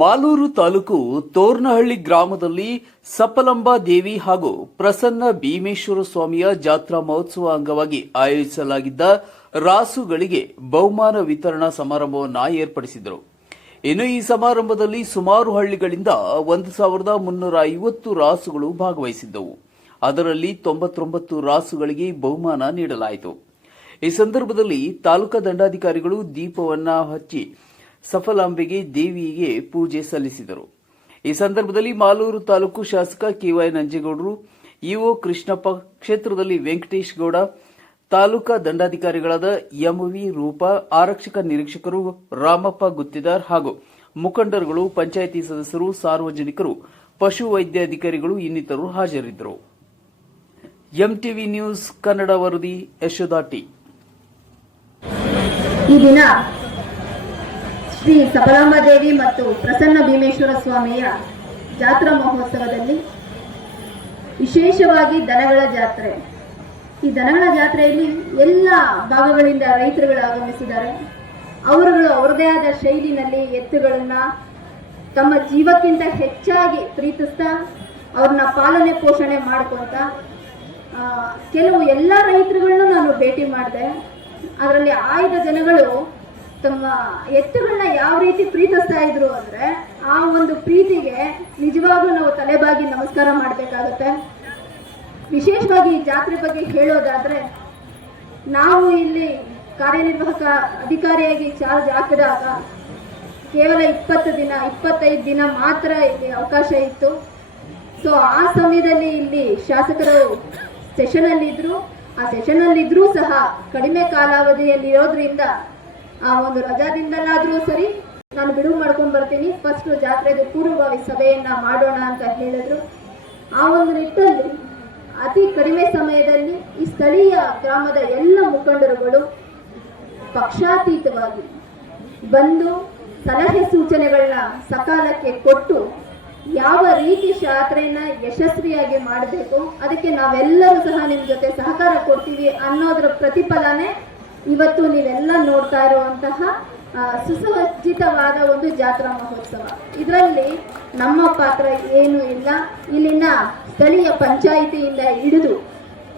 ಮಾಲೂರು ತಾಲೂಕು ತೋರ್ನಹಳ್ಳಿ ಗ್ರಾಮದಲ್ಲಿ ಸಪಲಂಬಾ ದೇವಿ ಹಾಗೂ ಪ್ರಸನ್ನ ಭೀಮೇಶ್ವರ ಸ್ವಾಮಿಯ ಜಾತ್ರಾ ಮಹೋತ್ಸವ ಅಂಗವಾಗಿ ಆಯೋಜಿಸಲಾಗಿದ್ದ ರಾಸುಗಳಿಗೆ ಬಹುಮಾನ ವಿತರಣಾ ಸಮಾರಂಭವನ್ನು ಏರ್ಪಡಿಸಿದರು. ಇನ್ನು ಈ ಸಮಾರಂಭದಲ್ಲಿ ಸುಮಾರು ಹಳ್ಳಿಗಳಿಂದ 1350 ರಾಸುಗಳು ಭಾಗವಹಿಸಿದ್ದವು. ಅದರಲ್ಲಿ 99 ರಾಸುಗಳಿಗೆ ಬಹುಮಾನ ನೀಡಲಾಯಿತು. ಈ ಸಂದರ್ಭದಲ್ಲಿ ತಾಲೂಕಾ ದಂಡಾಧಿಕಾರಿಗಳು ದೀಪವನ್ನ ಹಚ್ಚಿ ಸಫಲಾಂಬೆಗೆ ದೇವಿಗೆ ಪೂಜೆ ಸಲ್ಲಿಸಿದರು. ಈ ಸಂದರ್ಭದಲ್ಲಿ ಮಾಲೂರು ತಾಲೂಕು ಶಾಸಕ ಕೆವೈ ನಂಜೇಗೌಡರು, ಇಒ ಕೃಷ್ಣಪ್ಪ, ಕ್ಷೇತ್ರದಲ್ಲಿ ವೆಂಕಟೇಶ್ ಗೌಡ, ತಾಲೂಕಾ ದಂಡಾಧಿಕಾರಿಗಳಾದ ಎಂವಿ ರೂಪಾ, ಆರಕ್ಷಕ ನಿರೀಕ್ಷಕರು ರಾಮಪ್ಪ ಗುತ್ತಿದಾರ್ ಹಾಗೂ ಮುಖಂಡರುಗಳು, ಪಂಚಾಯಿತಿ ಸದಸ್ಯರು, ಸಾರ್ವಜನಿಕರು, ಪಶು ವೈದ್ಯಾಧಿಕಾರಿಗಳು ಇನ್ನಿತರರು ಹಾಜರಿದ್ದರು. ಎಂಟಿವಿ ನ್ಯೂಸ್ ಕನ್ನಡ ವರದಿ ಯಶೋಧ ಟಿ. ಈ ದಿನ ಶ್ರೀ ಸಫಲಾಂಬಾದೇವಿ ಮತ್ತು ಪ್ರಸನ್ನ ಭೀಮೇಶ್ವರ ಸ್ವಾಮಿಯ ಜಾತ್ರಾ ಮಹೋತ್ಸವದಲ್ಲಿ ವಿಶೇಷವಾಗಿ ದನಗಳ ಜಾತ್ರೆ. ಈ ದನಗಳ ಜಾತ್ರೆಯಲ್ಲಿ ಎಲ್ಲ ಭಾಗಗಳಿಂದ ರೈತರುಗಳು ಆಗಮಿಸಿದ್ದಾರೆ. ಅವರುಗಳು ಅವರದೇ ಆದ ಶೈಲಿನಲ್ಲಿ ಎತ್ತುಗಳನ್ನ ತಮ್ಮ ಜೀವಕ್ಕಿಂತ ಹೆಚ್ಚಾಗಿ ಪ್ರೀತಿಸ್ತಾ ಅವ್ರನ್ನ ಪಾಲನೆ ಪೋಷಣೆ ಮಾಡ್ಕೊಂತ ಕೆಲವು ಎಲ್ಲ ರೈತರುಗಳನ್ನು ನಾನು ಭೇಟಿ ಮಾಡಿದೆ. ಅದರಲ್ಲಿ ಆಯ್ದ ಜನಗಳು ತಮ್ಮ ಎತ್ತುಗಳನ್ನ ಯಾವ ರೀತಿ ಪ್ರೀತಿಸ್ತಾ ಇದ್ರು ಅಂದ್ರೆ ಆ ಒಂದು ಪ್ರೀತಿಗೆ ನಿಜವಾಗ್ಲೂ ನಾವು ತಲೆಬಾಗಿ ನಮಸ್ಕಾರ ಮಾಡಬೇಕಾಗುತ್ತೆ. ವಿಶೇಷವಾಗಿ ಈ ಜಾತ್ರೆ ಬಗ್ಗೆ ಹೇಳೋದಾದ್ರೆ, ನಾವು ಇಲ್ಲಿ ಕಾರ್ಯನಿರ್ವಾಹಕ ಅಧಿಕಾರಿಯಾಗಿ ಚಾರ್ಜ್ ಹಾಕಿದಾಗ ಕೇವಲ 20 ದಿನ 25 ದಿನ ಮಾತ್ರ ಇಲ್ಲಿ ಅವಕಾಶ ಇತ್ತು. ಸೊ ಆ ಸಮಯದಲ್ಲಿ ಇಲ್ಲಿ ಶಾಸಕರು ಸೆಷನ್ ಅಲ್ಲಿದ್ರು. ಆ ಸೆಷನ್ ಅಲ್ಲಿದ್ರೂ ಸಹ ಕಡಿಮೆ ಕಾಲಾವಧಿಯಲ್ಲಿ ಇರೋದ್ರಿಂದ ಆ ಒಂದು ರಜಾದಿಂದಲಾದ್ರೂ ಸರಿ ನಾನು ಬಿಡುವು ಮಾಡ್ಕೊಂಡು ಬರ್ತೀನಿ, ಫಸ್ಟ್ ಜಾತ್ರೆಗೆ ಪೂರ್ವಭಾವಿ ಸಭೆಯನ್ನ ಮಾಡೋಣ ಅಂತ ಹೇಳಿದ್ರು. ಆ ಒಂದು ನಿಟ್ಟಲ್ಲಿ ಅತಿ ಕಡಿಮೆ ಸಮಯದಲ್ಲಿ ಈ ಸ್ಥಳೀಯ ಗ್ರಾಮದ ಎಲ್ಲ ಮುಖಂಡರುಗಳು ಪಕ್ಷಾತೀತವಾಗಿ ಬಂದು ಸಲಹೆ ಸೂಚನೆಗಳನ್ನ ಸಕಾಲಕ್ಕೆ ಕೊಟ್ಟು ಯಾವ ರೀತಿ ಜಾತ್ರೆಯನ್ನ ಯಶಸ್ವಿಯಾಗಿ ಮಾಡಬೇಕು, ಅದಕ್ಕೆ ನಾವೆಲ್ಲರೂ ಸಹ ನಿಮ್ ಜೊತೆ ಸಹಕಾರ ಕೊಡ್ತೀವಿ ಅನ್ನೋದ್ರ ಪ್ರತಿಫಲನೆ ಇವತ್ತು ನೀವೆಲ್ಲ ನೋಡ್ತಾ ಇರುವಂತಹ ಸುಸಜ್ಜಿತವಾದ ಒಂದು ಜಾತ್ರಾ ಮಹೋತ್ಸವ. ಇದರಲ್ಲಿ ನಮ್ಮ ಪಾತ್ರ ಏನೂ ಇಲ್ಲ. ಇಲ್ಲಿನ ಸ್ಥಳೀಯ ಪಂಚಾಯಿತಿಯಿಂದ ಹಿಡಿದು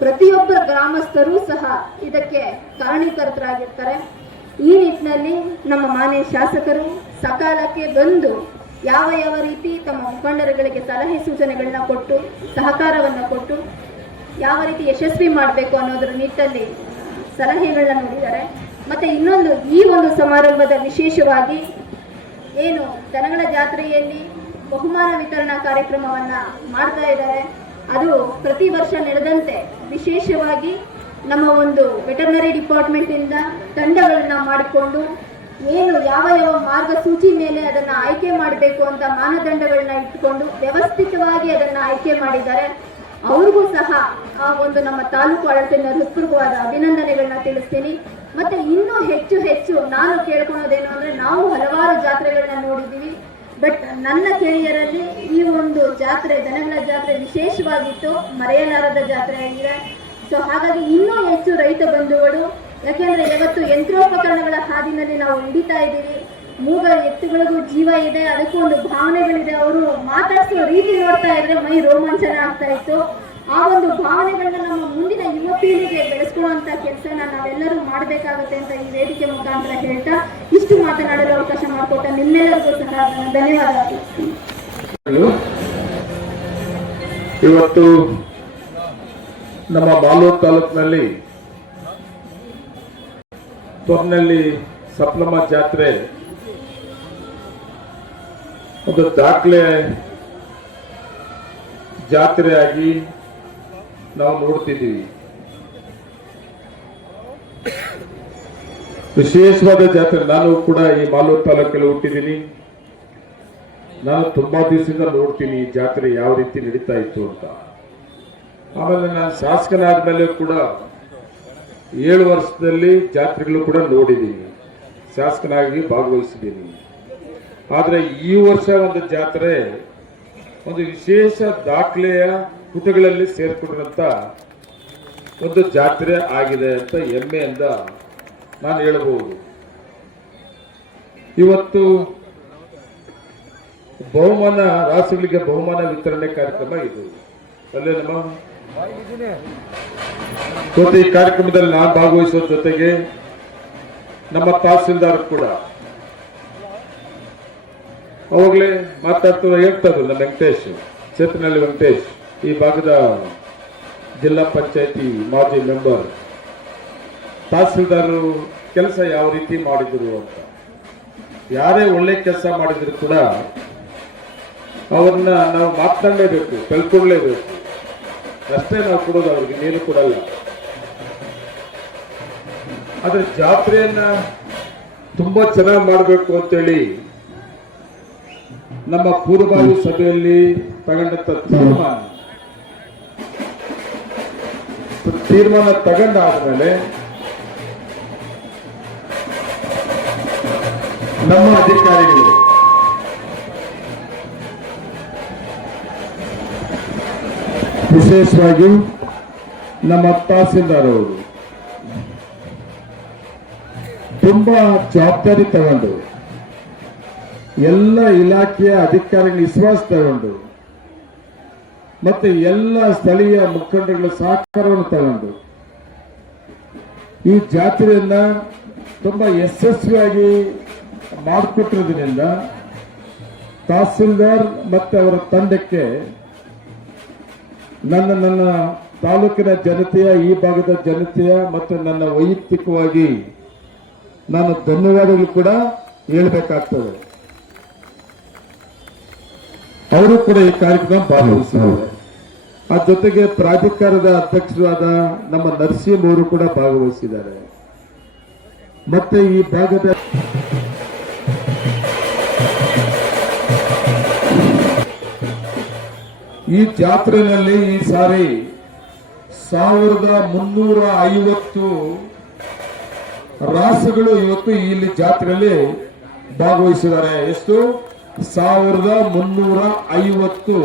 ಪ್ರತಿಯೊಬ್ಬ ಗ್ರಾಮಸ್ಥರೂ ಸಹ ಇದಕ್ಕೆ ಕಾರಣೀಕರ್ತರಾಗಿರ್ತಾರೆ. ಈ ನಿಟ್ಟಿನಲ್ಲಿ ನಮ್ಮ ಮಾನ್ಯ ಶಾಸಕರು ಸಕಾಲಕ್ಕೆ ಬಂದು ಯಾವ ಯಾವ ರೀತಿ ತಮ್ಮ ಮುಖಂಡರುಗಳಿಗೆ ಸಲಹೆ ಸೂಚನೆಗಳನ್ನ ಕೊಟ್ಟು ಸಹಕಾರವನ್ನು ಕೊಟ್ಟು ಯಾವ ರೀತಿ ಯಶಸ್ವಿ ಮಾಡಬೇಕು ಅನ್ನೋದರ ನಿಟ್ಟಲ್ಲಿ ಸಲಹೆಗಳನ್ನ ನೀಡಿದ್ದಾರೆ. ಮತ್ತೆ ಇನ್ನೊಂದು, ಈ ಒಂದು ಸಮಾರಂಭದ ವಿಶೇಷವಾಗಿ ಏನು ದನಗಳ ಜಾತ್ರೆಯಲ್ಲಿ ಬಹುಮಾನ ವಿತರಣಾ ಕಾರ್ಯಕ್ರಮವನ್ನ ಮಾಡ್ತಾ ಇದ್ದಾರೆ, ಅದು ಪ್ರತಿ ವರ್ಷ ನಡೆದಂತೆ ವಿಶೇಷವಾಗಿ ನಮ್ಮ ಒಂದು ವೆಟರ್ನರಿ ಡಿಪಾರ್ಟ್ಮೆಂಟ್ ಇಂದ ತಂಡಗಳನ್ನ ಮಾಡಿಕೊಂಡು ಏನು ಯಾವ ಯಾವ ಮಾರ್ಗಸೂಚಿ ಮೇಲೆ ಅದನ್ನ ಆಯ್ಕೆ ಮಾಡಬೇಕು ಅಂತ ಮಾನದಂಡಗಳನ್ನ ಇಟ್ಕೊಂಡು ವ್ಯವಸ್ಥಿತವಾಗಿ ಅದನ್ನ ಆಯ್ಕೆ ಮಾಡಿದ್ದಾರೆ. ಅವ್ರಿಗೂ ಸಹ ಆ ಒಂದು ನಮ್ಮ ತಾಲೂಕು ಆಡಳಿತದ ಹೃತ್ಪೂರ್ವಕವಾದ ಅಭಿನಂದನೆಗಳನ್ನ ತಿಳಿಸ್ತೀನಿ. ಮತ್ತೆ ಇನ್ನೂ ಹೆಚ್ಚು ಹೆಚ್ಚು ನಾನು ಕೇಳ್ಕೊಳೋದೇನು ಅಂದ್ರೆ, ನಾವು ಹಲವಾರು ಜಾತ್ರೆಗಳನ್ನ ನೋಡಿದ್ದೀವಿ, ಬಟ್ ನನ್ನ ಕೆರಿಯರಲ್ಲಿ ಈ ಒಂದು ಜಾತ್ರೆ, ದನಗಳ ಜಾತ್ರೆ ವಿಶೇಷವಾಗಿತ್ತು, ಮರೆಯಲಾರದ ಜಾತ್ರೆ ಆಗಿದೆ. ಸೊ ಹಾಗಾಗಿ ಇನ್ನೂ ಹೆಚ್ಚು ರೈತ ಬಂಧುಗಳು, ಯಾಕೆಂದ್ರೆ ಇವತ್ತು ಯಂತ್ರೋಪಕರಣಗಳ ಹಾದಿನಲ್ಲಿ ನಾವು ಹಿಡಿತಾ ಇದ್ದೀವಿ. ಮೂಗ ಎತ್ತುಗಳಿಗೂ ಜೀವ ಇದೆ, ಅದಕ್ಕೂ ಒಂದು ಭಾವನೆಗಳಿದೆ. ಅವರು ಮಾತಾಡಿಸುವ ರೀತಿ ನೋಡ್ತಾ ಇದ್ರೆ ಮೈ ರೋಮಾಂಚನ ಆಗ್ತಾ ಇತ್ತು. ಆ ಒಂದು ಭಾವನೆಗಳನ್ನ ನಮ್ಮ ಮುಂದಿನ ಯುವ ಪೀಳಿಗೆ ಬೆಳೆಸ್ಕೊಳ್ಳುವಂತ ಕೆಲಸನ ನಾವೆಲ್ಲರೂ ಮಾಡಬೇಕಾಗುತ್ತೆ ಅಂತ ಈ ವೇದಿಕೆ ಮುಖಾಂತರ ಹೇಳ್ತಾ ಇಷ್ಟು ಮಾತನಾಡಲು ಅವಕಾಶ ಮಾಡಿಕೊಟ್ಟ ನಿಮ್ಮೆಲ್ಲರಿಗೂ ಸಹ ಧನ್ಯವಾದಗಳು. ಇವತ್ತು ನಮ್ಮ ಮಾಲೂರು ತಾಲೂಕಿನಲ್ಲಿ ತೋರ್ನಹಳ್ಳಿ ಸಪ್ಲಮ್ಮ ಜಾತ್ರೆ ಒಂದು ದಾಖಲೆ ಜಾತ್ರೆಯಾಗಿ ನಾವು ನೋಡ್ತಿದ್ದೀವಿ. ವಿಶೇಷವಾದ ಜಾತ್ರೆ. ನಾನು ಕೂಡ ಈ ಮಾಲೂರು ತಾಲೂಕಲ್ಲಿ ಹುಟ್ಟಿದ್ದೀನಿ. ನಾನು ತುಂಬಾ ದಿವಸದಿಂದ ನೋಡ್ತೀನಿ ಈ ಜಾತ್ರೆ ಯಾವ ರೀತಿ ನಡೀತಾ ಇತ್ತು ಅಂತ. ಆಮೇಲೆ ನಾನು ಶಾಸಕನಾದ ಮೇಲೆ ಕೂಡ 7 ವರ್ಷದಲ್ಲಿ ಜಾತ್ರೆಗಳು ಕೂಡ ನೋಡಿದ್ದೀನಿ, ಶಾಸಕನಾಗಿ ಭಾಗವಹಿಸಿದ್ದೀನಿ. ಆದರೆ ಈ ವರ್ಷ ಒಂದು ಜಾತ್ರೆ ಒಂದು ವಿಶೇಷ ದಾಖಲೆಯ ಪುಟಗಳಲ್ಲಿ ಸೇರ್ಕೊಂಡಿರುವಂತ ಒಂದು ಜಾತ್ರೆ ಆಗಿದೆ ಅಂತ ಹೆಮ್ಮೆಯಿಂದ ನಾನು ಹೇಳಬಹುದು. ಇವತ್ತು ಬಹುಮಾನ ರಾಸುಗಳಿಗೆ ಬಹುಮಾನ ವಿತರಣೆ ಕಾರ್ಯಕ್ರಮ ಇದು ಅಲ್ಲೇನಮ್ಮ. ಇವತ್ತು ಈ ಕಾರ್ಯಕ್ರಮದಲ್ಲಿ ನಾನು ಭಾಗವಹಿಸೋ ಜೊತೆಗೆ ನಮ್ಮ ತಹಸೀಲ್ದಾರ್ ಕೂಡ ಅವಾಗಲೇ ಮಾತಾಡ್ತಾ ಹೇಳ್ತಾರೆ ನಮ್ಮ ವೆಂಕಟೇಶ್, ಚೇತನಹಳ್ಳಿ ವೆಂಕಟೇಶ್, ಈ ಭಾಗದ ಜಿಲ್ಲಾ ಪಂಚಾಯತಿ ಮಾಜಿ ಮೆಂಬರ್, ತಹಸೀಲ್ದಾರರು ಕೆಲಸ ಯಾವ ರೀತಿ ಮಾಡಿದ್ರು ಅಂತ. ಯಾರೇ ಒಳ್ಳೆ ಕೆಲಸ ಮಾಡಿದ್ರು ಕೂಡ ಅವ್ರನ್ನ ನಾವು ಮಾತನಾಡಲೇಬೇಕು, ಕಲ್ತ್ಕೊಡ್ಲೇಬೇಕು. ಅಷ್ಟೇ ನಾವು ಕೊಡೋದು, ಅವ್ರಿಗೆ ನೀನು ಕೊಡಲ್ಲ. ಆದ್ರೆ ಜಾತ್ರೆಯನ್ನ ತುಂಬಾ ಚೆನ್ನಾಗಿ ಮಾಡಬೇಕು ಅಂತೇಳಿ ನಮ್ಮ ಪೂರ್ವಭಾವಿ ಸಭೆಯಲ್ಲಿ ತಗೊಂಡಂತ ತೀರ್ಮಾನ ತಗೊಂಡಾದ್ಮೇಲೆ ನಮ್ಮ ಅಧಿಕಾರಿಗಳು ವಿಶೇಷವಾಗಿ ನಮ್ಮ ತಹಸೀಲ್ದಾರ್ ಅವರು ತುಂಬಾ ಜವಾಬ್ದಾರಿ ತಗೊಂಡು ಎಲ್ಲ ಇಲಾಖೆಯ ಅಧಿಕಾರಿಗಳ ವಿಶ್ವಾಸ ತಗೊಂಡು ಮತ್ತೆ ಎಲ್ಲ ಸ್ಥಳೀಯ ಮುಖಂಡಗಳ ಸಹಕಾರವನ್ನು ತಗೊಂಡು ಈ ಜಾತ್ರೆಯನ್ನ ತುಂಬಾ ಯಶಸ್ವಿಯಾಗಿ ಮಾಡಿಕೊಟ್ಟಿರೋದ್ರಿಂದ ತಹಸೀಲ್ದಾರ್ ಮತ್ತೆ ಅವರ ತಂಡಕ್ಕೆ ನನ್ನ ತಾಲೂಕಿನ ಜನತೆಯ, ಈ ಭಾಗದ ಜನತೆಯ ಮತ್ತು ನನ್ನ ವೈಯಕ್ತಿಕವಾಗಿ ನಾನು ಧನ್ಯವಾದಗಳು ಕೂಡ ಹೇಳಬೇಕಾಗ್ತದೆ. ಅವರು ಕೂಡ ಈ ಕಾರ್ಯಕ್ರಮ ಭಾಗವಹಿಸಿದ್ದಾರೆ. ಆ ಜೊತೆಗೆ ಪ್ರಾಧಿಕಾರದ ಅಧ್ಯಕ್ಷರಾದ ನಮ್ಮ ನರಸಿಂಹ ಅವರು ಕೂಡ ಭಾಗವಹಿಸಿದ್ದಾರೆ. ಮತ್ತೆ ಈ ಭಾಗದ ಈ ಜಾತ್ರೆಯಲ್ಲಿ ಈ ಸಾರಿ 1350 ರಾಸುಗಳು ಇವತ್ತು ಇಲ್ಲಿ ಜಾತ್ರೆಯಲ್ಲಿ ಭಾಗವಹಿಸಿದ್ದಾರೆ. ಎಷ್ಟು? 1350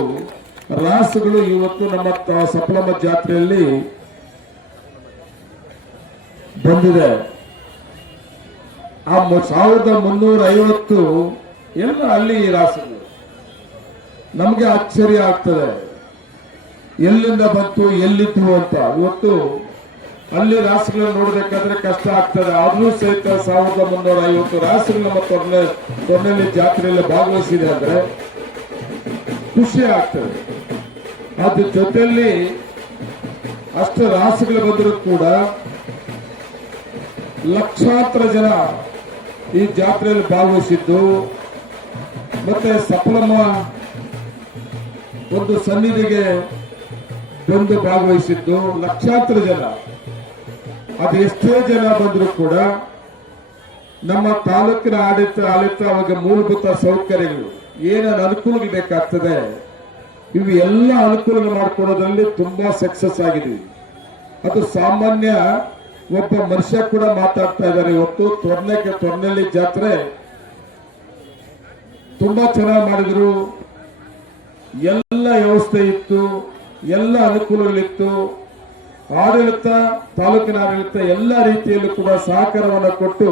ರಾಸುಗಳು ಇವತ್ತು ನಮ್ಮ ಸಪ್ಲಮ್ಮ ಜಾತ್ರೆಯಲ್ಲಿ ಬಂದಿದೆ. ಆ 1350 ಎಲ್ಲ ಅಲ್ಲಿ ರಾಸುಗಳು. ನಮಗೆ ಆಶ್ಚರ್ಯ ಆಗ್ತದೆ, ಎಲ್ಲಿಂದ ಬಂತು, ಎಲ್ಲಿತ್ತು ಅಂತ. ಇವತ್ತು ಅಲ್ಲಿ ರಾಸುಗಳನ್ನು ನೋಡಬೇಕಾದ್ರೆ ಕಷ್ಟ ಆಗ್ತದೆ. ಆದ್ರೂ ಸಹಿತ 1350 ರಾಸುಗಳು ನಮ್ಮ ತೊರ್ನಳ್ಳಿ ಜಾತ್ರೆಯಲ್ಲಿ ಭಾಗವಹಿಸಿದೆ ಅಂದ್ರೆ ಖುಷಿ ಆಗ್ತದೆ. ಅದ್ರ ಜೊತೆಯಲ್ಲಿ ಅಷ್ಟು ರಾಸುಗಳು ಬಂದರೂ ಕೂಡ ಲಕ್ಷಾಂತರ ಜನ ಈ ಜಾತ್ರೆಯಲ್ಲಿ ಭಾಗವಹಿಸಿದ್ದು, ಮತ್ತೆ ಸಪ್ಲಮ್ಮ ಒಂದು ಸನ್ನಿಧಿಗೆ ಬಂದು ಭಾಗವಹಿಸಿದ್ದು ಲಕ್ಷಾಂತರ ಜನ. ಅದು ಎಷ್ಟೇ ಜನ ಬಂದರೂ ಕೂಡ ನಮ್ಮ ತಾಲೂಕಿನ ಆಡಳಿತ ಅವಾಗ ಮೂಲಭೂತ ಸೌಕರ್ಯಗಳು ಏನೇನು ಅನುಕೂಲಗಳು ಬೇಕಾಗ್ತದೆ, ಇವು ಎಲ್ಲ ಅನುಕೂಲಗಳು ಮಾಡಿಕೊಡೋದ್ರಲ್ಲಿ ತುಂಬಾ ಸಕ್ಸಸ್ ಆಗಿದ್ವಿ. ಅದು ಸಾಮಾನ್ಯ ಒಬ್ಬ ಮನುಷ್ಯ ಕೂಡ ಮಾತಾಡ್ತಾ ಇದ್ದಾರೆ. ಇವತ್ತು ತೊರ್ನಳ್ಳಿ ಜಾತ್ರೆ ತುಂಬಾ ಚೆನ್ನಾಗಿ ಮಾಡಿದ್ರು. ಎಲ್ಲ ವ್ಯವಸ್ಥೆ ಇತ್ತು, ಎಲ್ಲ ಅನುಕೂಲಗಳಿತ್ತು. ಆಡಳಿತ, ತಾಲೂಕಿನ ಆಡಳಿತ ಎಲ್ಲ ರೀತಿಯಲ್ಲೂ ಕೂಡ ಸಹಕಾರವನ್ನು ಕೊಟ್ಟು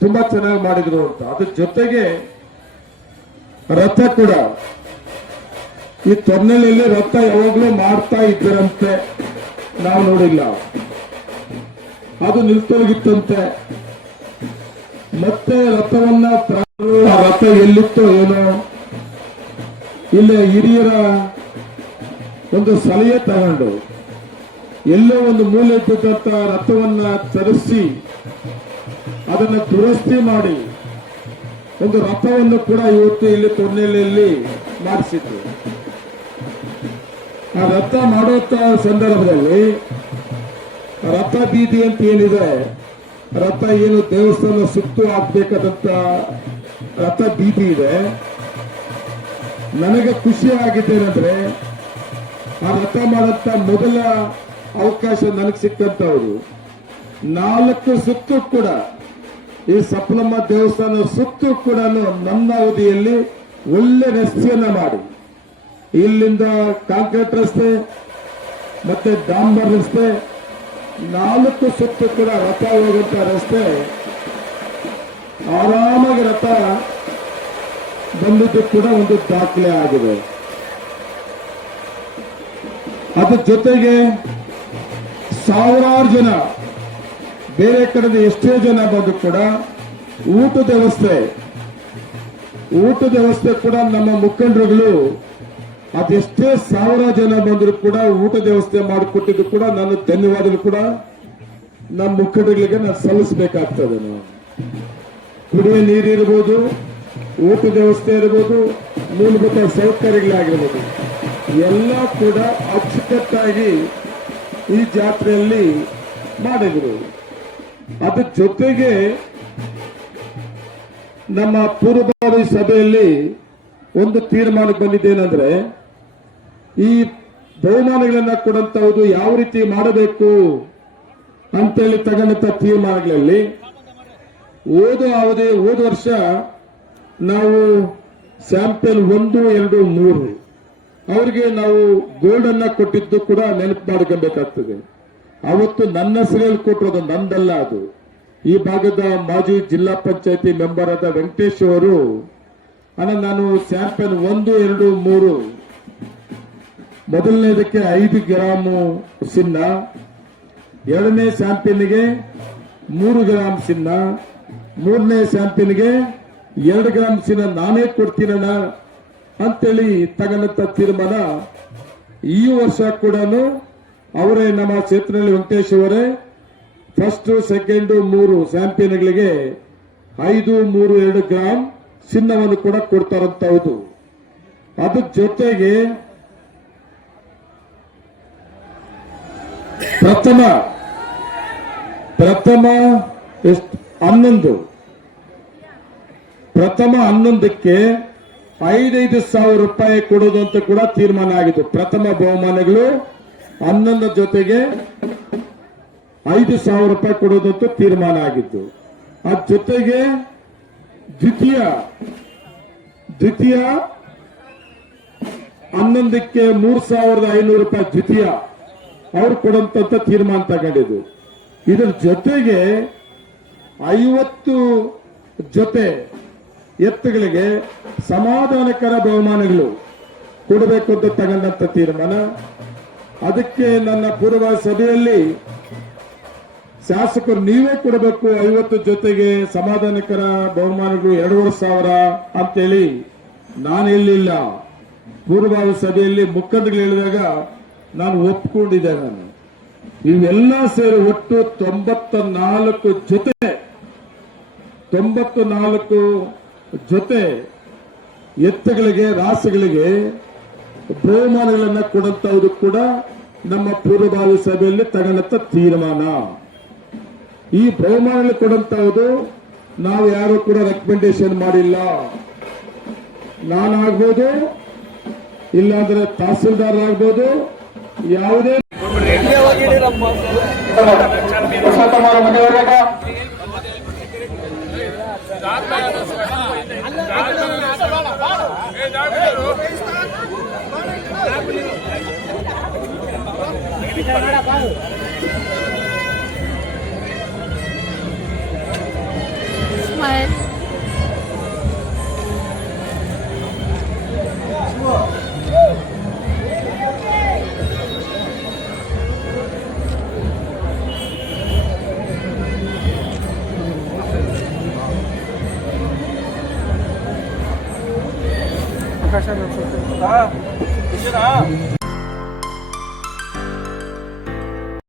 ತುಂಬಾ ಚೆನ್ನಾಗಿ ಮಾಡಿದ್ರು ಅಂತ. ಅದ್ರ ಜೊತೆಗೆ ರಥ ಕೂಡ, ಈ ತೊರ್ನಳ್ಳಿಯಲ್ಲಿ ರಥ ಯಾವಾಗಲೂ ಮಾಡ್ತಾ ಇದ್ದರಂತೆ, ನಾವು ನೋಡಿಲ್ಲ. ಅದು ನಿಲ್ತೋಗಿತ್ತಂತೆ. ಮತ್ತೆ ರಥವನ್ನ ರಥ ಎಲ್ಲಿತ್ತೋ ಏನೋ, ಇಲ್ಲಿ ಹಿರಿಯರ ಒಂದು ಸಲಹೆ ತಗೊಂಡು ಎಲ್ಲೋ ಒಂದು ಮೂಲೆ ಇದ್ದಂತ ರಥವನ್ನ ತರಿಸಿ ಅದನ್ನ ದುರಸ್ತಿ ಮಾಡಿ ಒಂದು ರಥವನ್ನು ಕೂಡ ಇವತ್ತು ಇಲ್ಲಿ ತೊರ್ನಳ್ಳಿಯಲ್ಲಿ ಮಾಡಿಸಿದ್ರು. ಆ ರಥ ಮಾಡೋ ಸಂದರ್ಭದಲ್ಲಿ ರಥ ಬೀದಿ ಅಂತ ಏನಿದೆ, ರಥ ಏನು ದೇವಸ್ಥಾನ ಸುತ್ತು ಹಾಕ್ಬೇಕಾದಂತ ರಥ ಬೀದಿ ಇದೆ. ನನಗೆ ಖುಷಿ ಆಗಿದ್ದೇನೆಂದ್ರೆ ಆ ರಥ ಮಾಡಂತ ಮೊದಲ ಅವಕಾಶ ನನಗೆ ಸಿಕ್ಕಂತವ್ರು 4 ಸುತ್ತು ಕೂಡ ಈ ಸಪ್ಲಮ್ಮ ದೇವಸ್ಥಾನ ಸುತ್ತು ಕೂಡ ನನ್ನ ಅವಧಿಯಲ್ಲಿ ಒಳ್ಳೆ ರಸ್ತೆಯನ್ನ ಮಾಡಿ, ಇಲ್ಲಿಂದ ಕಾಂಕ್ರೀಟ್ ರಸ್ತೆ ಮತ್ತೆ ಡಾಂಬರ್ ರಸ್ತೆ 4 ಸುತ್ತು ಕೂಡ ರಥ ಹೋಗುವಂತ ರಸ್ತೆ ಆರಾಮಾಗಿ ರಥ ಬಂದಿದ್ದು ಕೂಡ ಒಂದು ದಾಖಲೆ ಆಗಿದೆ. ಅದ್ರ ಜೊತೆಗೆ ಸಾವಿರಾರು ಜನ ಬೇರೆ ಕಡೆದ ಎಷ್ಟೇ ಜನ ಬಂದು ಕೂಡ ಊಟದ ವ್ಯವಸ್ಥೆ ಕೂಡ ನಮ್ಮ ಮುಖಂಡರುಗಳು ಅದೆಷ್ಟೇ ಸಾವಿರ ಜನ ಬಂದರೂ ಕೂಡ ಊಟದ ವ್ಯವಸ್ಥೆ ಮಾಡಿಕೊಟ್ಟಿದ್ದು ಕೂಡ ನಾನು ಧನ್ಯವಾದಗಳು ಕೂಡ ನಮ್ಮ ಮುಖಂಡರುಗಳಿಗೆ ನಾನು ಸಲ್ಲಿಸಬೇಕಾಗ್ತದೆ. ನಾವು ಕುಡಿಯುವ ನೀರಿರ್ಬೋದು, ಊಟದ ವ್ಯವಸ್ಥೆ ಇರ್ಬೋದು, ಮೂಲಭೂತ ಸೌಕರ್ಯಗಳಾಗಿರ್ಬೋದು, ಎಲ್ಲ ಕೂಡ ಅಚ್ಚುಕಟ್ಟಾಗಿ ಈ ಜಾತ್ರೆಯಲ್ಲಿ ಮಾಡಿದ್ರು. ಅದ್ರ ಜೊತೆಗೆ ನಮ್ಮ ಪೂರ್ವಭಾವಿ ಸಭೆಯಲ್ಲಿ ಒಂದು ತೀರ್ಮಾನಕ್ಕೆ ಬಂದಿದ್ದೇನೆಂದ್ರೆ, ಈ ಬಹುಮಾನಗಳನ್ನ ಕೊಡುವಂತಹದ್ದು ಯಾವ ರೀತಿ ಮಾಡಬೇಕು ಅಂತೇಳಿ ತಗೊಂಡಂತ ತೀರ್ಮಾನಗಳಲ್ಲಿ ಹೋದ ವರ್ಷ ನಾವು ಸ್ಯಾಂಪಲ್ 1, 2, 3 ಅವರಿಗೆ ನಾವು ಗೋಲ್ಡ್ ಅನ್ನ ಕೊಟ್ಟಿದ್ದು ಕೂಡ ನೆನಪು ಮಾಡ್ಕೊಬೇಕಾಗ್ತದೆ. ಅವತ್ತು ನನ್ನ ಹೆಸರಲ್ಲಿ ಕೊಟ್ಟರು, ನಂದಲ್ಲ ಅದು. ಈ ಭಾಗದ ಮಾಜಿ ಜಿಲ್ಲಾ ಪಂಚಾಯತಿ ಮೆಂಬರ್ ಆದ ವೆಂಕಟೇಶ್ ಅವರು ನಾನು ಸ್ಯಾಂಪಲ್ 1, 2, 3 ಮೊದಲನೇದಕ್ಕೆ 5 ಗ್ರಾಮು ಚಿನ್ನ, ಎರಡನೇ ಸ್ಯಾಂಪಲ್ಗೆ 3 ಗ್ರಾಮ್ ಚಿನ್ನ, ಮೂರನೇ ಸ್ಯಾಂಪಲ್ಗೆ 2 ಗ್ರಾಮ್ ಚಿನ್ನ ನಾನೇ ಕೊಡ್ತೀನಣ್ಣ ಅಂತೇಳಿ ತಗೊಂಡಂತ ತೀರ್ಮಾನ ಈ ವರ್ಷ ಕೂಡ ಅವರೇ ನಮ್ಮ ಕ್ಷೇತ್ರದಲ್ಲಿ ವೆಂಕಟೇಶ್ ಅವರೇ ಫಸ್ಟ್, ಸೆಕೆಂಡ್, 3 ಸ್ಯಾಂಪಲ್ಗಳಿಗೆ 5, 3, 2 ಗ್ರಾಮ್ ಚಿನ್ನವನ್ನು ಕೂಡ ಕೊಡ್ತಾರಂತಹದ್ದು. ಅದ್ರ ಜೊತೆಗೆ ಪ್ರಥಮ 11ಕ್ಕೆ 5,000 ರೂಪಾಯಿ ಕೊಡೋದು ಅಂತ ಕೂಡ ತೀರ್ಮಾನ ಆಗಿತ್ತು. ಪ್ರಥಮ ಬಹುಮಾನಗಳು 11 ಜೊತೆಗೆ 5,000 ರೂಪಾಯಿ ಕೊಡೋದಂತ ತೀರ್ಮಾನ ಆಗಿತ್ತು. ಅದ್ರ ಜೊತೆಗೆ ದ್ವಿತೀಯ 11ಕ್ಕೆ 3,500 ರೂಪಾಯಿ ದ್ವಿತೀಯ ಅವ್ರು ಕೊಡುವಂತ ತೀರ್ಮಾನ ತಗೊಂಡಿದ್ದು. ಇದರ ಜೊತೆಗೆ 50 ಜೊತೆ ಎತ್ತುಗಳಿಗೆ ಸಮಾಧಾನಕರ ಬಹುಮಾನಗಳು ಕೊಡಬೇಕು ಅಂತ ತಗೊಂಡಂತ ತೀರ್ಮಾನ. ಅದಕ್ಕೆ ನನ್ನ ಪೂರ್ವ ಸಭೆಯಲ್ಲಿ ಶಾಸಕರು ನೀವೇ ಕೊಡಬೇಕು 50 ಜೊತೆಗೆ ಸಮಾಧಾನಕರ ಬಹುಮಾನಗಳು 2,500 ಅಂತೇಳಿ ನಾನು ಹೇಳಿಲ್ಲ. ಪೂರ್ವಭಾವಿ ಸಭೆಯಲ್ಲಿ ಮುಖಂಡಗಳು ಹೇಳಿದಾಗ ನಾನು ಒಪ್ಪಿಕೊಂಡಿದ್ದೆ. ಇವೆಲ್ಲ ಸೇರಿ ಒಟ್ಟು 94 ಜೊತೆ ಎತ್ತುಗಳಿಗೆ, ರಾಸುಗಳಿಗೆ ಬಹುಮಾನಗಳನ್ನ ಕೊಡುವಂತಹದ್ದು ಕೂಡ ನಮ್ಮ ಪೂರ್ವಭಾವಿ ಸಭೆಯಲ್ಲಿ ತಗೊಂಡಂತ ತೀರ್ಮಾನ. ಈ ಬಹುಮಾನಗಳು ಕೊಡುವಂತಹದ್ದು ನಾವು ಯಾರು ಕೂಡ ರೆಕಮೆಂಡೇಶನ್ ಮಾಡಿಲ್ಲ. ನಾನಾಗ್ಬೋದು, ಇಲ್ಲಾಂದ್ರೆ ತಹಸೀಲ್ದಾರ್ ಆಗ್ಬೋದು, ಯಾವುದೇ Smile. Caixa não,